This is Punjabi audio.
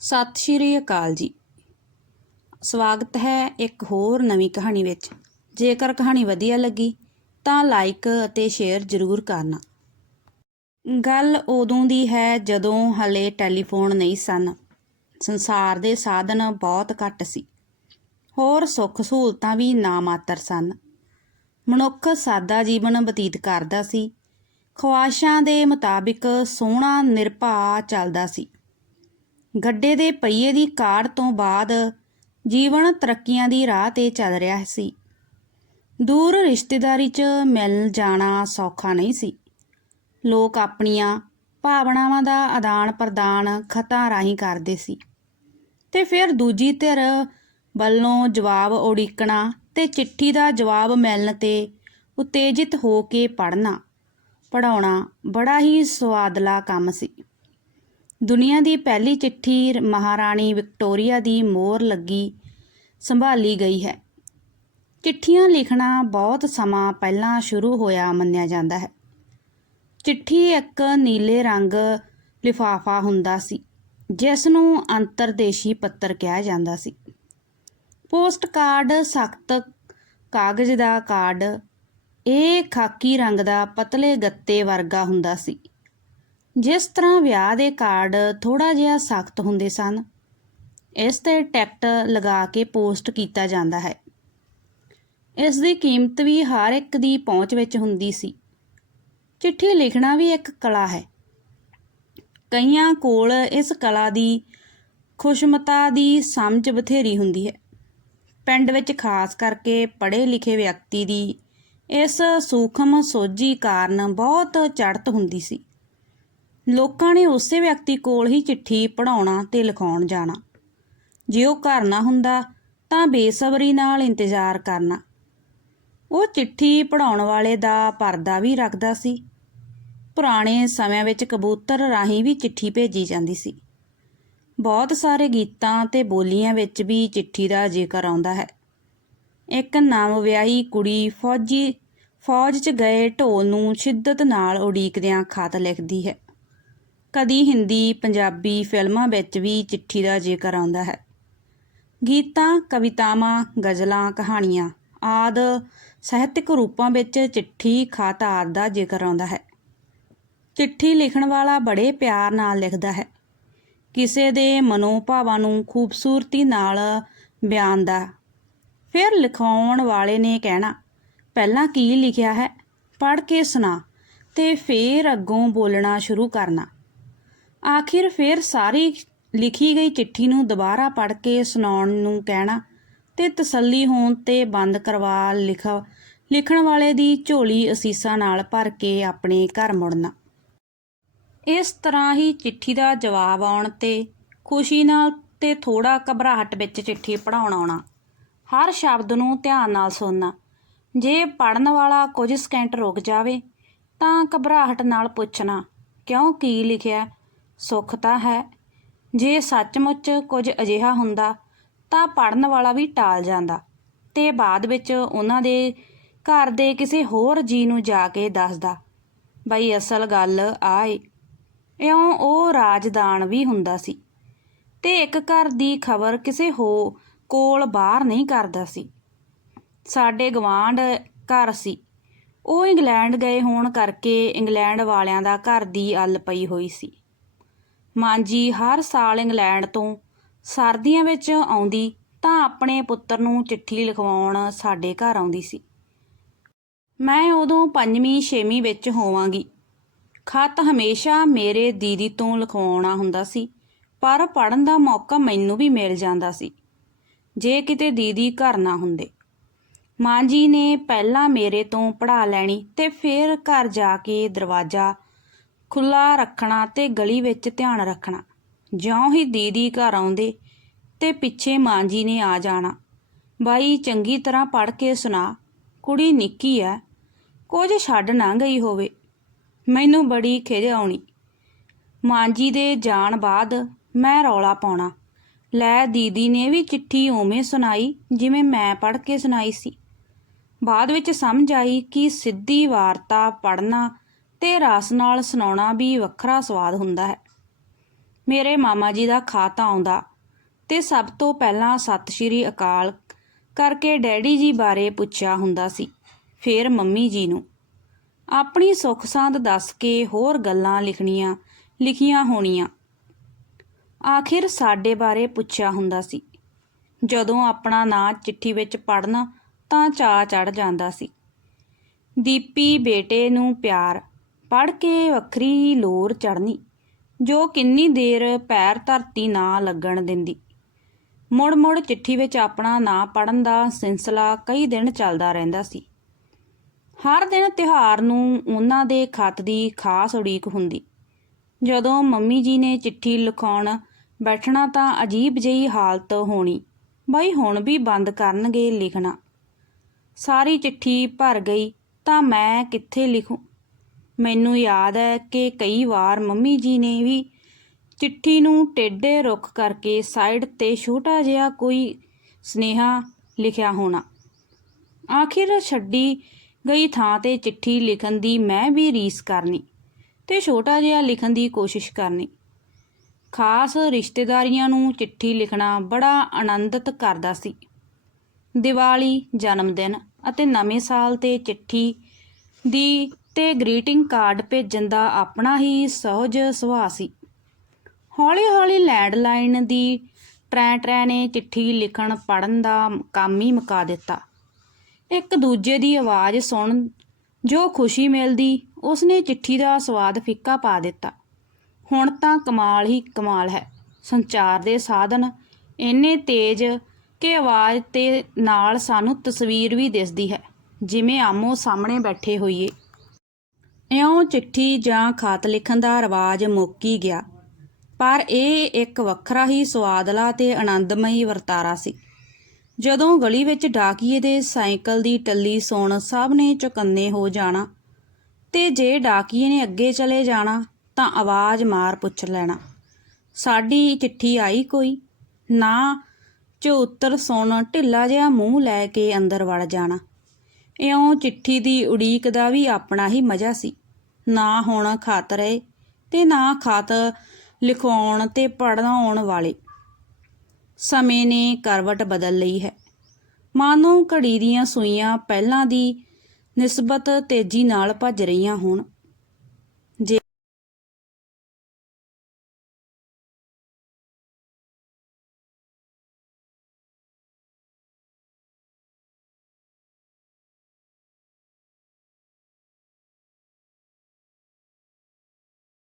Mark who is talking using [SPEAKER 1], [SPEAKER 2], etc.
[SPEAKER 1] ਸਤਿ ਸ਼੍ਰੀ ਅਕਾਲ ਜੀ। ਸਵਾਗਤ ਹੈ ਇੱਕ ਹੋਰ ਨਵੀਂ ਕਹਾਣੀ ਵਿੱਚ। ਜੇਕਰ ਕਹਾਣੀ ਵਧੀਆ ਲੱਗੀ, ਤਾਂ ਲਾਈਕ ਅਤੇ ਸ਼ੇਅਰ ਜ਼ਰੂਰ ਕਰਨਾ। ਗੱਲ ਉਦੋਂ ਦੀ ਹੈ ਜਦੋਂ ਹਲੇ ਟੈਲੀਫੋਨ ਨਹੀਂ ਸਨ। ਸੰਸਾਰ ਦੇ ਸਾਧਨ ਬਹੁਤ ਘੱਟ ਸੀ। ਹੋਰ ਸੁੱਖ ਸਹੂਲਤਾਂ ਵੀ ਨਾ ਮਾਤਰ ਸਨ। ਮਨੁੱਖ ਸਾਦਾ ਜੀਵਨ ਬਤੀਤ ਕਰਦਾ ਸੀ। ਖੁਆਇਸ਼ਾਂ ਦੇ ਮੁਤਾਬਿਕ ਸੋਹਣਾ ਨਿਰਭਾ ਚੱਲਦਾ ਸੀ। ਗੱਡੇ ਦੇ ਪਹੀਏ ਦੀ ਕਾਢ ਤੋਂ ਬਾਅਦ ਜੀਵਨ ਤਰੱਕੀਆਂ ਦੀ ਰਾਹ ਤੇ ਚੱਲ ਰਿਹਾ ਸੀ। ਦੂਰ ਰਿਸ਼ਤੇਦਾਰੀ 'ਚ ਮਿਲ ਜਾਣਾ ਸੌਖਾ ਨਹੀਂ ਸੀ। ਲੋਕ ਆਪਣੀਆਂ ਭਾਵਨਾਵਾਂ ਦਾ ਆਦਾਨ ਪ੍ਰਦਾਨ ਖਤਾਂ ਰਾਹੀਂ ਕਰਦੇ ਸੀ ਤੇ ਫਿਰ ਦੂਜੀ ਧਿਰ ਵੱਲੋਂ ਜਵਾਬ ਉਡੀਕਣਾ ਤੇ ਚਿੱਠੀ ਦਾ ਜਵਾਬ ਮਿਲਣ ਤੇ ਉਤੇਜਿਤ ਹੋ ਕੇ ਪੜ੍ਹਨਾ ਪੜਾਉਣਾ ਬੜਾ ਹੀ ਸਵਾਦਲਾ ਕੰਮ ਸੀ। ਦੁਨੀਆ ਦੀ ਪਹਿਲੀ ਚਿੱਠੀ ਮਹਾਰਾਣੀ ਵਿਕਟੋਰੀਆ ਦੀ ਮੋਹਰ ਲੱਗੀ ਸੰਭਾਲੀ ਗਈ ਹੈ। ਚਿੱਠੀਆਂ ਲਿਖਣਾ ਬਹੁਤ ਸਮਾਂ ਪਹਿਲਾਂ ਸ਼ੁਰੂ ਹੋਇਆ ਮੰਨਿਆ ਜਾਂਦਾ ਹੈ। ਚਿੱਠੀ ਇੱਕ ਨੀਲੇ ਰੰਗ ਲਿਫਾਫਾ ਹੁੰਦਾ ਸੀ ਜਿਸ ਨੂੰ ਅੰਤਰਦੇਸ਼ੀ ਪੱਤਰ ਕਿਹਾ ਜਾਂਦਾ ਸੀ। ਪੋਸਟ ਕਾਰਡ ਸਖਤ ਕਾਗਜ਼ ਦਾ ਕਾਰਡ, ਇਹ ਖਾਕੀ ਰੰਗ ਦਾ ਪਤਲੇ ਗੱਤੇ ਵਰਗਾ ਹੁੰਦਾ ਸੀ। ਜਿਸ ਤਰ੍ਹਾਂ ਵਿਆਹ ਦੇ ਕਾਰਡ ਥੋੜਾ ਜਿਹਾ ਸਖਤ ਹੁੰਦੇ ਸਨ, ਇਸ ਤੇ ਟੈਕਟ ਲਗਾ ਕੇ ਪੋਸਟ ਕੀਤਾ ਜਾਂਦਾ ਹੈ। ਇਸ ਦੀ ਕੀਮਤ ਵੀ ਹਰ ਇੱਕ ਦੀ ਪਹੁੰਚ ਵਿੱਚ ਹੁੰਦੀ ਸੀ। ਚਿੱਠੀ ਲਿਖਣਾ ਵੀ ਇੱਕ ਕਲਾ ਹੈ। ਕਈਆਂ ਕੋਲ ਇਸ ਕਲਾ ਦੀ ਖੁਸ਼ਮਤਾ ਦੀ ਸਮਝ ਬਥੇਰੀ ਹੁੰਦੀ ਹੈ। ਪਿੰਡ ਵਿੱਚ ਖਾਸ ਕਰਕੇ ਪੜ੍ਹੇ ਲਿਖੇ ਵਿਅਕਤੀ ਦੀ ਇਸ ਸੂਖਮ ਸੋਝੀ ਕਾਰਨ ਬਹੁਤ ਚੜ੍ਹਤ ਹੁੰਦੀ ਸੀ। ਲੋਕਾਂ ਨੇ ਉਸੇ ਵਿਅਕਤੀ ਕੋਲ ਹੀ ਚਿੱਠੀ ਪੜਾਉਣਾ ਤੇ ਲਿਖਾਉਣ ਜਾਣਾ। ਜੇ ਉਹ ਘਰ ਨਾ ਹੁੰਦਾ, ਤਾਂ ਬੇਸਬਰੀ ਨਾਲ ਇੰਤਜ਼ਾਰ ਕਰਨਾ। ਉਹ ਚਿੱਠੀ ਪੜਾਉਣ ਵਾਲੇ ਦਾ ਪਰਦਾ ਵੀ ਰੱਖਦਾ ਸੀ। ਪੁਰਾਣੇ ਸਮਿਆਂ ਵਿੱਚ ਕਬੂਤਰ ਰਾਹੀਂ ਵੀ ਚਿੱਠੀ ਭੇਜੀ ਜਾਂਦੀ ਸੀ। ਬਹੁਤ ਸਾਰੇ ਗੀਤਾਂ ਤੇ ਬੋਲੀਆਂ ਵਿੱਚ ਵੀ ਚਿੱਠੀ ਦਾ ਜ਼ਿਕਰ ਆਉਂਦਾ ਹੈ। ਇੱਕ ਨਾਮ ਵਿਆਹੀ ਕੁੜੀ ਫੌਜੀ, ਫੌਜ 'ਚ ਗਏ ਢੋਲ ਨੂੰ ਸ਼ਿੱਦਤ ਨਾਲ ਉਡੀਕਦਿਆਂ ਖਤ ਲਿਖਦੀ ਹੈ। ਕਦੀ ਹਿੰਦੀ, ਪੰਜਾਬੀ ਫਿਲਮਾਂ ਵਿੱਚ ਵੀ ਚਿੱਠੀ ਦਾ ਜ਼ਿਕਰ ਆਉਂਦਾ ਹੈ। ਗੀਤਾਂ, ਕਵਿਤਾਵਾਂ, ਗਜ਼ਲਾਂ, ਕਹਾਣੀਆਂ ਆਦ ਸਾਹਿਤਿਕ ਰੂਪਾਂ ਵਿੱਚ ਚਿੱਠੀ ਖਤ ਆਦਿ ਦਾ ਜ਼ਿਕਰ ਆਉਂਦਾ ਹੈ। ਚਿੱਠੀ ਲਿਖਣ ਵਾਲਾ ਬੜੇ ਪਿਆਰ ਨਾਲ ਲਿਖਦਾ ਹੈ। ਕਿਸੇ ਦੇ ਮਨੋਭਾਵਾਂ ਨੂੰ ਖੂਬਸੂਰਤੀ ਨਾਲ ਬਿਆਨ ਦਾ ਫਿਰ ਲਿਖਾਉਣ ਵਾਲੇ ਨੇ ਕਹਿਣਾ, ਪਹਿਲਾਂ ਕੀ ਲਿਖਿਆ ਹੈ? ਪੜ੍ਹ ਕੇ ਸੁਣਾ ਤੇ ਫਿਰ ਅੱਗੋਂ ਬੋਲਣਾ ਸ਼ੁਰੂ ਕਰਨਾ। ਆਖਿਰ ਫਿਰ ਸਾਰੀ ਲਿਖੀ ਗਈ ਚਿੱਠੀ ਨੂੰ ਦੁਬਾਰਾ ਪੜ੍ਹ ਕੇ ਸੁਣਾਉਣ ਨੂੰ ਕਹਿਣਾ ਤੇ ਤਸੱਲੀ ਹੋਣ ਤੇ ਬੰਦ ਕਰਵਾ ਲਿਖ, ਲਿਖਣ ਵਾਲੇ ਦੀ ਝੋਲੀ ਅਸੀਸਾਂ ਨਾਲ ਭਰ ਕੇ ਆਪਣੇ ਘਰ ਮੁੜਨਾ। ਇਸ ਤਰ੍ਹਾਂ ਹੀ ਚਿੱਠੀ ਦਾ ਜਵਾਬ ਆਉਣ ਤੇ ਖੁਸ਼ੀ ਨਾਲ ਤੇ ਥੋੜਾ ਘਬਰਾਹਟ ਵਿੱਚ ਚਿੱਠੀ ਪੜਾਉਣ ਆਉਣਾ, ਹਰ ਸ਼ਬਦ ਨੂੰ ਧਿਆਨ ਨਾਲ ਸੁਣਨਾ। ਜੇ ਪੜਨ ਵਾਲਾ ਕੁਝ ਸਕਿੰਟ ਰੁਕ ਜਾਵੇ ਤਾਂ ਘਬਰਾਹਟ ਨਾਲ ਪੁੱਛਣਾ, ਕਿਉਂ ਕੀ ਲਿਖਿਆ? ਸੁੱਖ ਤਾਂ ਹੈ। ਜੇ ਸੱਚਮੁੱਚ ਕੁਝ ਅਜਿਹਾ ਹੁੰਦਾ, ਤਾਂ ਪੜਨ ਵਾਲਾ ਵੀ ਟਾਲ ਜਾਂਦਾ। ਤੇ ਬਾਅਦ ਵਿੱਚ ਉਹਨਾਂ ਦੇ ਘਰ ਦੇ ਕਿਸੇ ਹੋਰ ਜੀ ਨੂੰ ਜਾ ਕੇ ਦੱਸਦਾ, ਬਈ ਅਸਲ ਗੱਲ ਆ ਏ। ਇਉਂ ਉਹ ਰਾਜਦਾਨ ਵੀ ਹੁੰਦਾ ਸੀ। ਤੇ ਇੱਕ ਘਰ ਦੀ ਖਬਰ ਕਿਸੇ ਹੋ ਕੋਲ ਬਾਹਰ ਨਹੀਂ ਕਰਦਾ ਸੀ। ਸਾਡੇ ਗਵਾਂਢ ਘਰ ਸੀ। ਉਹ ਇੰਗਲੈਂਡ ਗਏ ਹੋਣ ਕਰਕੇ ਇੰਗਲੈਂਡ ਵਾਲਿਆਂ ਦਾ ਘਰ ਦੀ ਅੱਲ ਪਈ ਹੋਈ ਸੀ। ਮਾਂਜੀ ਹਰ ਸਾਲ ਇੰਗਲੈਂਡ ਤੋਂ। ਸਰਦੀਆਂ ਵਿੱਚ ਆਉਂਦੀ ਤਾਂ ਆਪਣੇ ਪੁੱਤਰ ਨੂੰ ਚਿੱਠੀ ਲਿਖਵਾਉਣ ਸਾਡੇ ਘਰ ਆਉਂਦੀ ਸੀ। ਮੈਂ ਉਦੋਂ ਪੰਜਵੀਂ, ਛੇਵੀਂ ਵਿੱਚ ਹੋਵਾਂਗੀ। ਖਤ ਹਮੇਸ਼ਾ ਮੇਰੇ ਦੀਦੀ ਤੋਂ ਲਿਖਵਾਉਣਾ ਹੁੰਦਾ ਸੀ, ਪਰ ਪੜਨ ਦਾ ਮੌਕਾ ਮੈਨੂੰ ਵੀ ਮਿਲ ਜਾਂਦਾ ਸੀ, ਜੇ ਕਿਤੇ ਦੀਦੀ ਘਰ ਨਾ ਹੁੰਦੇ। ਮਾਂ ਜੀ ਨੇ ਪਹਿਲਾਂ ਮੇਰੇ ਤੋਂ ਪੜਾ ਲੈਣੀ ਤੇ ਫਿਰ ਘਰ ਜਾ ਕੇ ਦਰਵਾਜ਼ਾ ਖੁੱਲਾ ਰੱਖਣਾ ਤੇ ਗਲੀ ਵਿੱਚ ਧਿਆਨ ਰੱਖਣਾ। ਜਿਉਂ ਹੀ ਦੀਦੀ ਘਰ ਆਉਂਦੇ ਤੇ ਪਿੱਛੇ ਮਾਂ ਜੀ ਨੇ ਆ ਜਾਣਾ। ਬਾਈ, ਚੰਗੀ ਤਰ੍ਹਾਂ ਪੜ ਕੇ ਸੁਣਾ, ਕੁੜੀ ਨਿੱਕੀ ਐ, ਕੁਝ ਛੱਡ ਨਾ ਗਈ ਹੋਵੇ। ਮੈਨੂੰ ਬੜੀ ਖਿਜ ਆਉਣੀ। ਮਾਂ ਜੀ ਦੇ ਜਾਣ ਬਾਅਦ ਮੈਂ ਰੌਲਾ ਪਾਉਣਾ। ਲੈ, ਦੀਦੀ ਨੇ ਵੀ ਚਿੱਠੀ ਉਵੇਂ ਸੁਣਾਈ ਜਿਵੇਂ ਮੈਂ ਪੜ੍ਹ ਕੇ ਸੁਣਾਈ ਸੀ। ਬਾਅਦ ਵਿੱਚ ਸਮਝ ਆਈ ਕਿ ਸਿੱਧੀ ਵਾਰਤਾ ਪੜ੍ਹਨਾ ਤੇ ਰਸ ਨਾਲ ਸੁਣਾਉਣਾ ਵੀ ਵੱਖਰਾ ਸਵਾਦ ਹੁੰਦਾ ਹੈ। ਮੇਰੇ ਮਾਮਾ ਜੀ ਦਾ ਖਾਤਾ ਆਉਂਦਾ, ਤੇ ਸਭ ਤੋਂ ਪਹਿਲਾਂ ਸਤਿ ਸ਼੍ਰੀ ਅਕਾਲ ਕਰਕੇ ਡੈਡੀ ਜੀ ਬਾਰੇ ਪੁੱਛਿਆ ਹੁੰਦਾ ਸੀ, ਫਿਰ ਮੰਮੀ ਜੀ ਨੂੰ। ਆਪਣੀ ਸੁੱਖ ਸਾਂਦ ਦੱਸ ਕੇ ਹੋਰ ਗੱਲਾਂ ਲਿਖਣੀਆਂ, ਲਿਖੀਆਂ ਹੋਣੀਆਂ। ਆਖਿਰ ਸਾਡੇ ਬਾਰੇ ਪੁੱਛਿਆ ਹੁੰਦਾ ਸੀ। ਜਦੋਂ ਆਪਣਾ ਨਾਂ ਚਿੱਠੀ ਵਿੱਚ ਪੜਨਾ ਤਾਂ ਚਾਅ ਚੜ ਜਾਂਦਾ ਸੀ। ਦੀਪੀ ਬੇਟੇ ਨੂੰ ਪਿਆਰ ਪੜ ਕੇ ਵੱਖਰੀ ਹੀ ਲੋਰ ਚੜਨੀ ਜੋ ਕਿੰਨੀ ਦੇਰ ਪੈਰ ਧਰਤੀ ਨਾ ਲੱਗਣ ਦਿੰਦੀ। ਮੁੜ ਮੁੜ ਚਿੱਠੀ ਵਿੱਚ ਆਪਣਾ ਨਾਂ ਪੜਨ ਦਾ ਸਿਲਸਿਲਾ ਕਈ ਦਿਨ ਚੱਲਦਾ ਰਹਿੰਦਾ ਸੀ। ਹਰ ਦਿਨ ਤਿਉਹਾਰ ਨੂੰ ਉਹਨਾਂ ਦੇ ਖਤ ਦੀ ਖਾਸ ਉਡੀਕ ਹੁੰਦੀ। ਜਦੋਂ ਮੰਮੀ ਜੀ ਨੇ ਚਿੱਠੀ ਲਿਖਾਉਣ ਬੈਠਣਾ ਤਾਂ ਅਜੀਬ ਜਿਹੀ ਹਾਲਤ ਹੋਣੀ, ਬਈ ਹੁਣ ਵੀ ਬੰਦ ਕਰਨਗੇ ਲਿਖਣਾ। ਸਾਰੀ ਚਿੱਠੀ ਭਰ ਗਈ ਤਾਂ ਮੈਂ ਕਿੱਥੇ ਲਿਖੂੰ? ਮੈਨੂੰ ਯਾਦ ਹੈ ਕਿ ਕਈ ਵਾਰ ਮੰਮੀ ਜੀ ਨੇ ਵੀ ਚਿੱਠੀ ਨੂੰ ਟੇਢੇ ਰੁੱਖ ਕਰਕੇ ਸਾਈਡ ਤੇ ਛੋਟਾ ਜਿਹਾ ਕੋਈ ਸਨੇਹਾ ਲਿਖਿਆ ਹੋਣਾ। ਆਖਿਰ ਛੱਡੀ ਗਈ ਥਾਂ ਤੇ ਚਿੱਠੀ ਲਿਖਣ ਦੀ ਮੈਂ ਵੀ ਰੀਸ ਕਰਨੀ ਤੇ ਛੋਟਾ ਜਿਹਾ ਲਿਖਣ ਦੀ ਕੋਸ਼ਿਸ਼ ਕਰਨੀ। ਖਾਸ ਰਿਸ਼ਤੇਦਾਰੀਆਂ ਨੂੰ ਚਿੱਠੀ ਲਿਖਣਾ ਬੜਾ ਆਨੰਦਿਤ ਕਰਦਾ ਸੀ। ਦੀਵਾਲੀ ਜਨਮ ਦਿਨ ਅਤੇ ਨਵੇਂ ਸਾਲ ਤੇ ਚਿੱਠੀ ਦੀ ਤੇ ਗ੍ਰੀਟਿੰਗ ਕਾਰਡ ਭੇਜਣ ਦਾ ਆਪਣਾ ਹੀ ਸਹਿਜ ਸੁਭਾਅ ਸੀ। ਹੌਲੀ-ਹੌਲੀ ਲੈਂਡਲਾਈਨ ਦੀ ਟਰੈ ਟਰੈ ਨੇ ਚਿੱਠੀ ਲਿਖਣ ਪੜਨ ਦਾ ਕੰਮ ਹੀ ਮੁਕਾ ਦਿੱਤਾ। ਇੱਕ ਦੂਜੇ ਦੀ ਆਵਾਜ਼ ਸੁਣ ਜੋ ਖੁਸ਼ੀ ਮਿਲਦੀ, ਉਸਨੇ ਚਿੱਠੀ ਦਾ ਸਵਾਦ ਫਿੱਕਾ ਪਾ ਦਿੱਤਾ। ਹੁਣ ਤਾਂ ਕਮਾਲ ਹੀ ਕਮਾਲ ਹੈ। ਸੰਚਾਰ ਦੇ ਸਾਧਨ ਇੰਨੇ ਤੇਜ਼ ਕਿ ਆਵਾਜ਼ ਤੇ ਨਾਲ ਸਾਨੂੰ ਤਸਵੀਰ ਵੀ ਦਿਸਦੀ ਹੈ, ਜਿਵੇਂ ਆਮੋ ਸਾਹਮਣੇ ਬੈਠੇ ਹੋਈਏ। ਇਉਂ ਚਿੱਠੀ ਜਾਂ ਖਤ ਲਿਖਣ ਦਾ ਰਿਵਾਜ ਮੁੱਕੀ ਗਿਆ। ਪਰ ਇਹ ਇੱਕ ਵੱਖਰਾ ਹੀ ਸਵਾਦਲਾ ਤੇ ਆਨੰਦਮਈ ਵਰਤਾਰਾ ਸੀ। ਜਦੋਂ ਗਲੀ ਵਿੱਚ ਡਾਕੀਏ ਦੇ ਸਾਈਕਲ ਦੀ ਟੱਲੀ ਸੁਣ ਸਭ ਨੇ ਚੁਕੰਨੇ ਹੋ ਜਾਣਾ ਤੇ ਜੇ ਡਾਕੀਏ ਨੇ ਅੱਗੇ ਚਲੇ ਜਾਣਾ ਤਾਂ ਆਵਾਜ਼ ਮਾਰ ਪੁੱਛ ਲੈਣਾ, ਸਾਡੀ ਚਿੱਠੀ ਆਈ ਕੋਈ? ਨਾ ਚ ਉੱਤਰ ਸੁਣ ਢਿੱਲਾ ਜਿਹਾ ਮੂੰਹ ਲੈ ਕੇ ਅੰਦਰ ਵੜ ਜਾਣਾ। ਇਉਂ ਚਿੱਠੀ ਦੀ ਉਡੀਕ ਦਾ ਵੀ ਆਪਣਾ ਹੀ ਮਜ਼ਾ ਸੀ। ਨਾ ਹੁਣ ਖਤ ਰਹੇ ਤੇ ਨਾ ਖਤ ਲਿਖਵਾਉਣ ਤੇ ਪੜ੍ਹਾਉਣ ਵਾਲੇ। ਸਮੇਂ ਨੇ ਕਰਵਟ ਬਦਲ ਲਈ ਹੈ। ਮਾਨੋ ਘੜੀ ਦੀਆਂ ਸੂਈਆਂ ਪਹਿਲਾਂ ਦੀ ਨਿਸਬਤ ਤੇਜ਼ੀ ਨਾਲ ਭੱਜ ਰਹੀਆਂ ਹੋਣ।